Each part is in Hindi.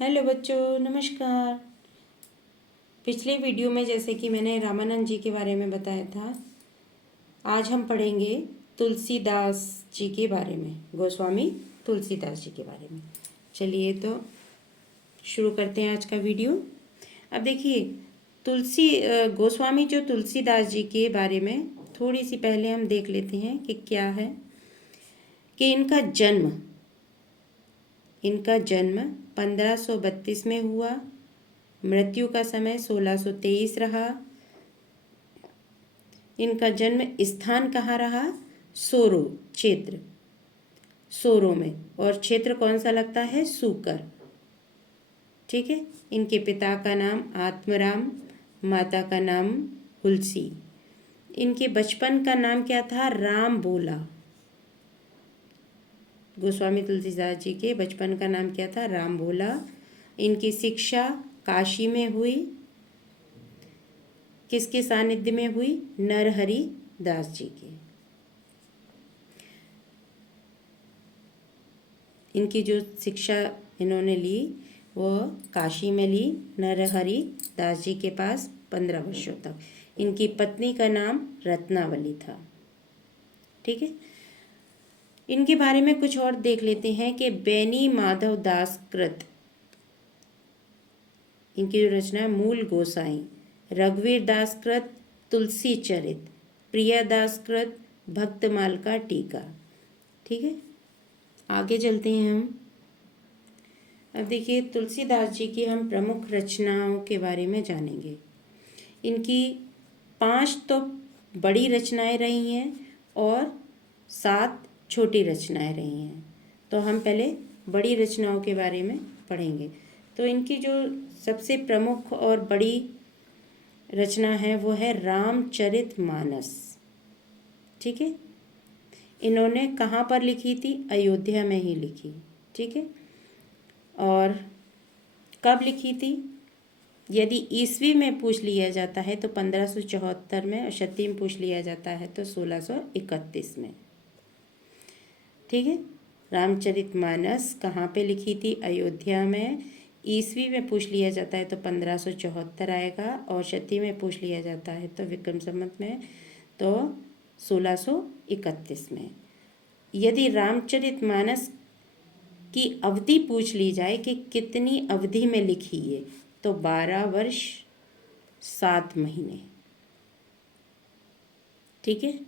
हेलो बच्चों, नमस्कार। पिछले वीडियो में जैसे कि मैंने रामानंद जी के बारे में बताया था, आज हम पढ़ेंगे तुलसीदास जी के बारे में, गोस्वामी तुलसीदास जी के बारे में। चलिए तो शुरू करते हैं आज का वीडियो। अब देखिए, गोस्वामी जो तुलसीदास जी के बारे में थोड़ी सी पहले हम देख लेते हैं कि क्या है कि इनका जन्म 1532 में हुआ। मृत्यु का समय 1623 रहा। इनका जन्म स्थान कहाँ रहा? सोरो क्षेत्र, सोरो में। और क्षेत्र कौन सा लगता है? सूकर। ठीक है। इनके पिता का नाम आत्मराम, माता का नाम हुलसी। इनके बचपन का नाम क्या था? राम बोला। गोस्वामी तुलसीदास जी के बचपन का नाम क्या था? राम बोला। इनकी शिक्षा काशी में हुई। किसके सानिध्य में हुई? नरहरि दास जी के। इनकी जो शिक्षा इन्होंने ली वो काशी में ली, नरहरि दास जी के पास 15 वर्षों तक। इनकी पत्नी का नाम रत्नावली था। ठीक है। इनके बारे में कुछ और देख लेते हैं कि बेनी माधव दास कृत, इनकी जो रचना है मूल गोसाई। रघुवीर दास कृत तुलसी चरित, प्रिया दास कृत भक्तमाल का टीका। ठीक है। आगे चलते हैं हम। अब देखिए, तुलसीदास जी की हम प्रमुख रचनाओं के बारे में जानेंगे। इनकी 5 तो बड़ी रचनाएं रही हैं और 7 छोटी रचनाएं रही हैं। तो हम पहले बड़ी रचनाओं के बारे में पढ़ेंगे। तो इनकी जो सबसे प्रमुख और बड़ी रचना है वो है रामचरितमानस। ठीक है। इन्होंने कहाँ पर लिखी थी? अयोध्या में ही लिखी। ठीक है। और कब लिखी थी? यदि ईस्वी में पूछ लिया जाता है तो 1574 में, और शती में पूछ लिया जाता है तो 1631 में। ठीक है। रामचरितमानस कहाँ पे लिखी थी? अयोध्या में। ईस्वी में पूछ लिया जाता है तो 1574 आएगा, और शती में पूछ लिया जाता है तो विक्रम संवत में तो 1631 में। यदि रामचरितमानस की अवधि पूछ ली जाए कि कितनी अवधि में लिखी है तो 12 वर्ष 7 महीने। ठीक है।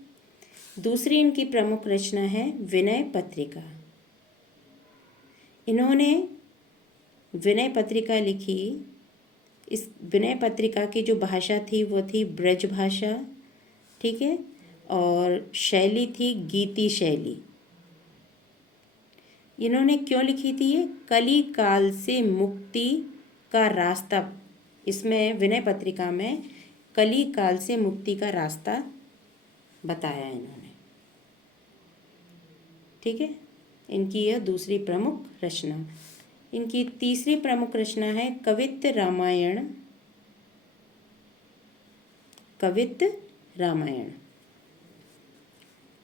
दूसरी इनकी प्रमुख रचना है विनय पत्रिका। इन्होंने विनय पत्रिका लिखी। इस विनय पत्रिका की जो भाषा थी वो थी ब्रज भाषा। ठीक है। और शैली थी गीति शैली। इन्होंने क्यों लिखी थी ये? कली काल से मुक्ति का रास्ता, इसमें विनय पत्रिका में कली काल से मुक्ति का रास्ता बताया इन्होंने। ठीक है। इनकी यह दूसरी प्रमुख रचना। इनकी तीसरी प्रमुख रचना है कवित्त रामायण। कवित्त रामायण,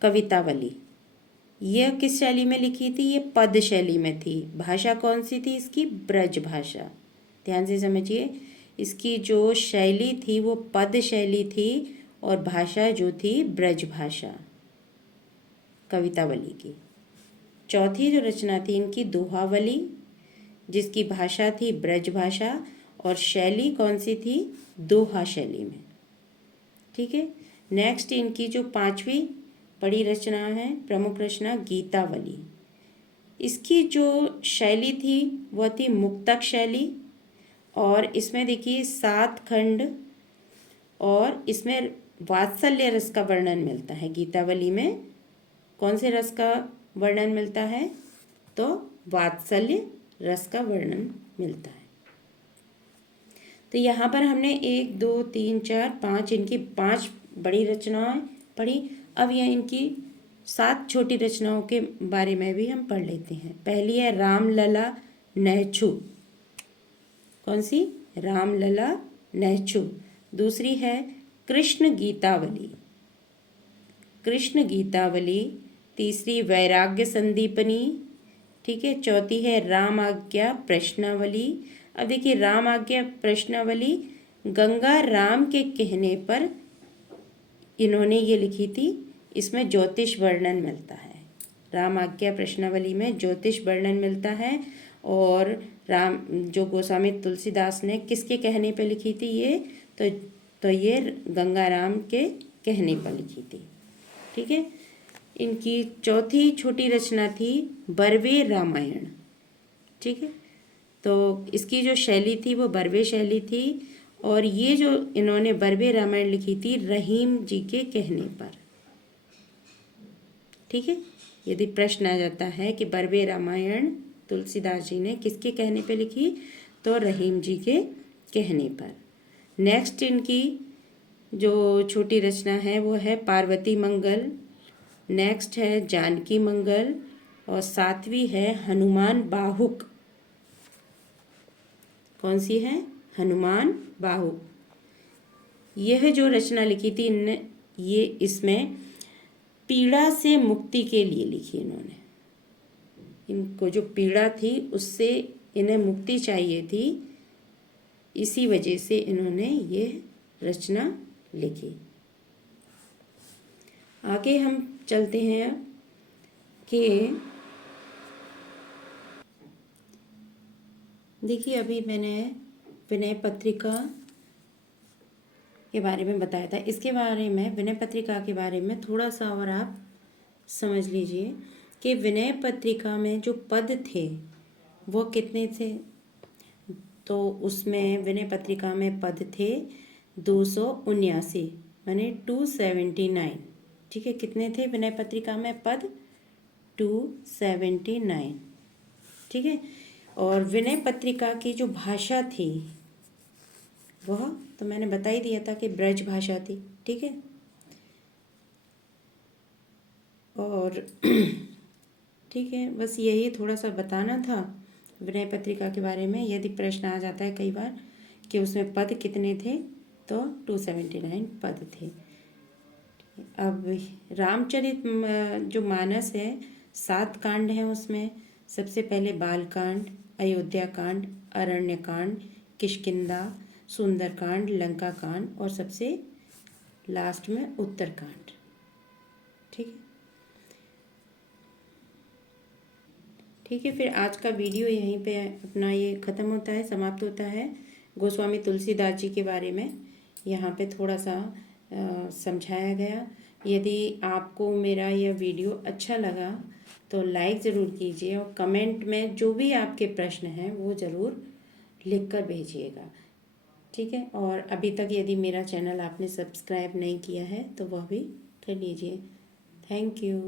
कवितावली। यह किस शैली में लिखी थी? ये पद शैली में थी। भाषा कौन सी थी इसकी? ब्रज भाषा। ध्यान से समझिए, इसकी जो शैली थी वो पद शैली थी और भाषा जो थी ब्रज भाषा, कवितावली की। चौथी जो रचना थी इनकी दोहावली, जिसकी भाषा थी ब्रज भाषा और शैली कौन सी थी? दोहा शैली में। ठीक है। नेक्स्ट इनकी जो 5वीं बड़ी रचना है, प्रमुख रचना, गीतावली। इसकी जो शैली थी वह थी मुक्तक शैली, और इसमें देखिए 7 खंड, और इसमें वात्सल्य रस का वर्णन मिलता है। गीतावली में कौन से रस का वर्णन मिलता है? तो वात्सल्य रस का वर्णन मिलता है। तो यहाँ पर हमने 1 2 3 4 5 इनकी 5 बड़ी रचनाएं पढ़ी। अब यह इनकी 7 छोटी रचनाओं के बारे में भी हम पढ़ लेते हैं। पहली है रामलला नहछु। कौन सी? रामलला नहछु। दूसरी है कृष्ण गीतावली। कृष्ण गीतावली। तीसरी वैराग्य संदीपनी। ठीक है। चौथी है राम आज्ञा प्रश्नावली। अब देखिए राम आज्ञा प्रश्नावली गंगा राम के कहने पर इन्होंने ये लिखी थी। इसमें ज्योतिष वर्णन मिलता है। राम आज्ञा प्रश्नावली में ज्योतिष वर्णन मिलता है। और राम जो गोस्वामी तुलसीदास ने किसके कहने पे लिखी थी ये, तो ये गंगा राम के कहने पर लिखी थी। ठीक है। इनकी चौथी छोटी रचना थी बरवे रामायण। ठीक है। तो इसकी जो शैली थी वो बरवे शैली थी। और ये जो इन्होंने बरवे रामायण लिखी थी रहीम जी के कहने पर। ठीक है। यदि प्रश्न आ जाता है कि बरवे रामायण तुलसीदास जी ने किसके कहने पे लिखी, तो रहीम जी के कहने पर। नेक्स्ट इनकी जो छोटी रचना है वो है पार्वती मंगल। नेक्स्ट है जानकी मंगल। और सातवीं है हनुमान बाहुक। कौन सी है? हनुमान बाहुक। यह जो रचना लिखी थी इनने, ये इसमें पीड़ा से मुक्ति के लिए लिखी इन्होंने। इनको जो पीड़ा थी उससे इन्हें मुक्ति चाहिए थी, इसी वजह से इन्होंने ये रचना लिखी। आगे हम चलते हैं कि देखिए अभी मैंने विनय पत्रिका के बारे में बताया था। इसके बारे में विनय पत्रिका के बारे में थोड़ा सा और आप समझ लीजिए कि विनय पत्रिका में जो पद थे वो कितने थे। तो उसमें विनय पत्रिका में पद थे 279, माने 279। ठीक है। कितने थे विनय पत्रिका में पद? 279। ठीक है। और विनय पत्रिका की जो भाषा थी वह तो मैंने बता ही दिया था कि ब्रज भाषा थी। ठीक है। और ठीक है, बस यही थोड़ा सा बताना था विनय पत्रिका के बारे में। यदि प्रश्न आ जाता है कई बार कि उसमें पद कितने थे, तो 279 पद थे। अब रामचरित जो मानस है 7 कांड हैं उसमें। सबसे पहले बालकांड, अयोध्या कांड, अरण्य कांड, किष्किंधा, सुंदरकांड, लंका कांड और सबसे लास्ट में उत्तरकांड। ठीक है। ठीक है, फिर आज का वीडियो यहीं पे अपना ये ख़त्म होता है, समाप्त होता है। गोस्वामी तुलसीदास जी के बारे में यहाँ पे थोड़ा सा समझाया गया। यदि आपको मेरा यह वीडियो अच्छा लगा तो लाइक ज़रूर कीजिए और कमेंट में जो भी आपके प्रश्न हैं वो ज़रूर लिख कर भेजिएगा। ठीक है। और अभी तक यदि मेरा चैनल आपने सब्सक्राइब नहीं किया है तो वह भी कर लीजिए। Thank you.